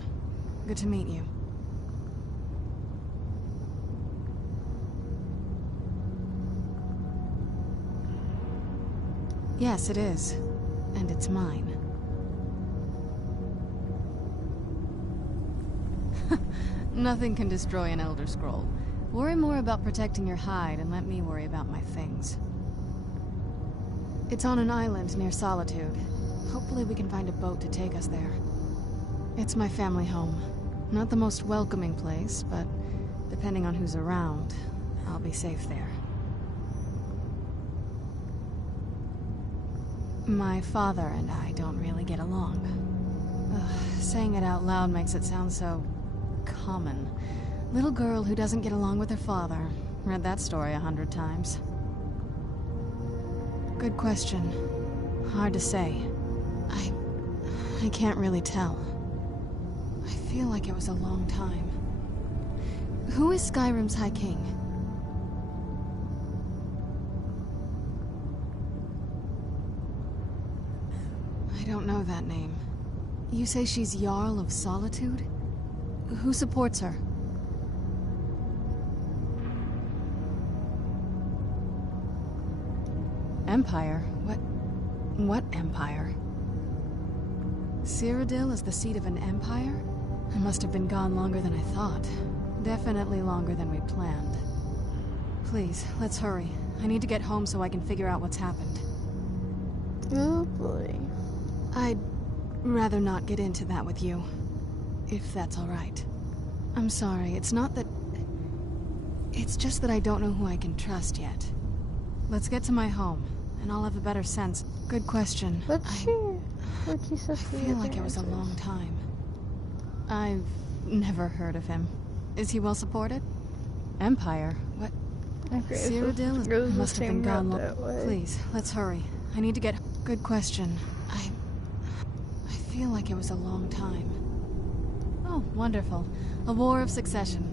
Good to meet you. Yes, it is. And it's mine. Nothing can destroy an Elder Scroll. Worry more about protecting your hide and let me worry about my things. It's on an island near Solitude. Hopefully we can find a boat to take us there. It's my family home. Not the most welcoming place, but depending on who's around, I'll be safe there. My father and I don't really get along. Ugh, saying it out loud makes it sound so... common. Little girl who doesn't get along with her father. Read that story 100 times. Good question. Hard to say. I can't really tell. I feel like it was a long time. Who is Skyrim's High King? I don't know that name. You say she's Jarl of Solitude? Who supports her? Empire? What empire? Cyrodiil is the seat of an empire? I must have been gone longer than I thought. Definitely longer than we planned. Please, let's hurry. I need to get home so I can figure out what's happened. Oh boy. I'd rather not get into that with you. If that's alright. I'm sorry, it's not that... It's just that I don't know who I can trust yet. Let's get to my home, and I'll have a better sense. Good question. I feel like it was a long time. I've never heard of him. Is he well supported? Empire? What? Okay, Cyrodiil must have been gone long. Please, let's hurry. I need to get... Good question. I feel like it was a long time. Oh, wonderful. A war of succession.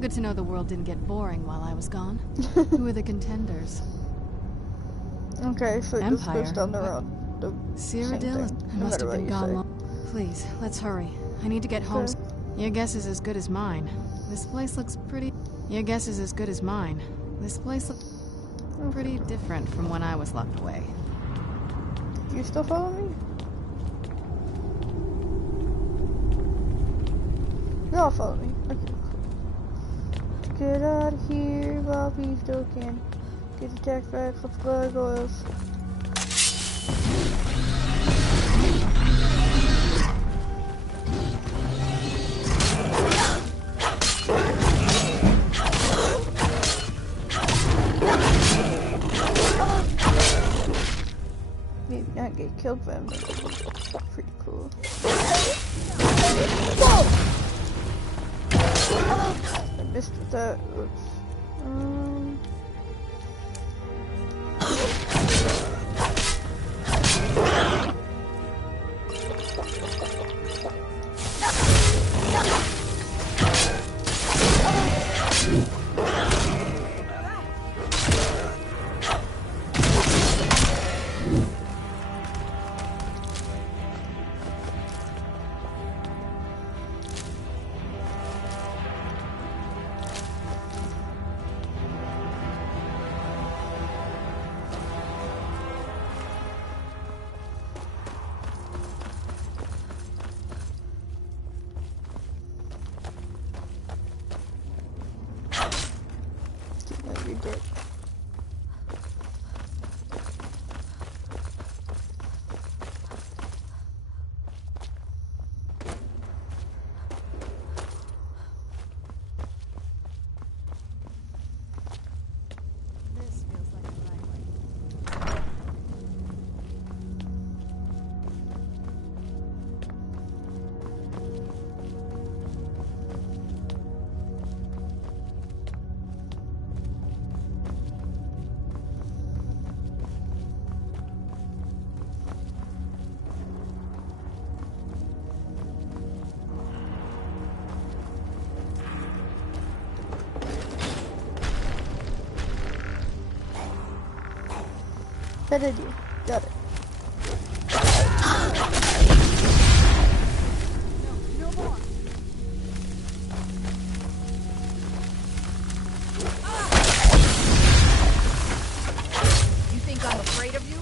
Good to know the world didn't get boring while I was gone. Who are the contenders? Okay, so it just goes down the road. Cyrodiil must have been gone long. Please, let's hurry. I need to get home. Your guess is as good as mine. This place looks pretty... Your guess is as good as mine. This place looks pretty different from when I was locked away. You still follow me? You all follow me. Okay, cool. Get out of here while we still can. Get attacked by the gargoyles. Maybe not get killed by them, but pretty cool. Whoa! I missed with that. Oops. Bad idea. Got it. No more. You think I'm afraid of you?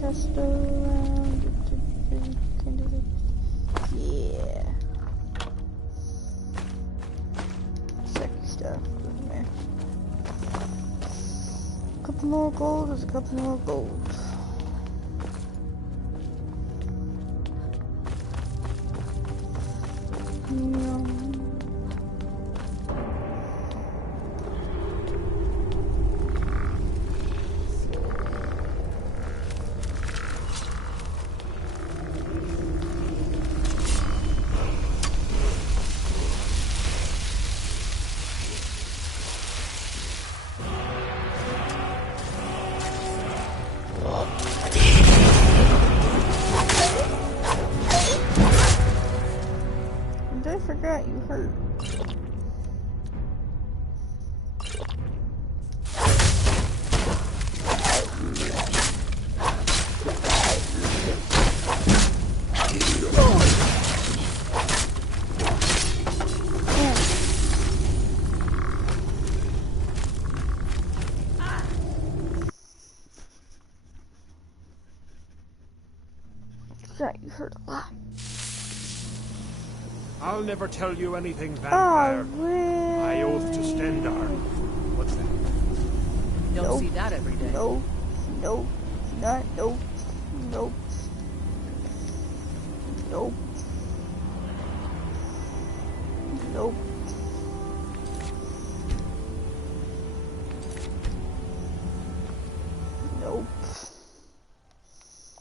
Chest around. Yeah. Sexy stuff. Doesn't matter. A couple more gold. There's a couple more gold. I forgot you hurt. Forgot you hurt a lot. I'll never tell you anything, vampire. Oh, I oath to Stendar. What's that? Don't Nope. see that every day. No, no, not nope, nope, nope, nope.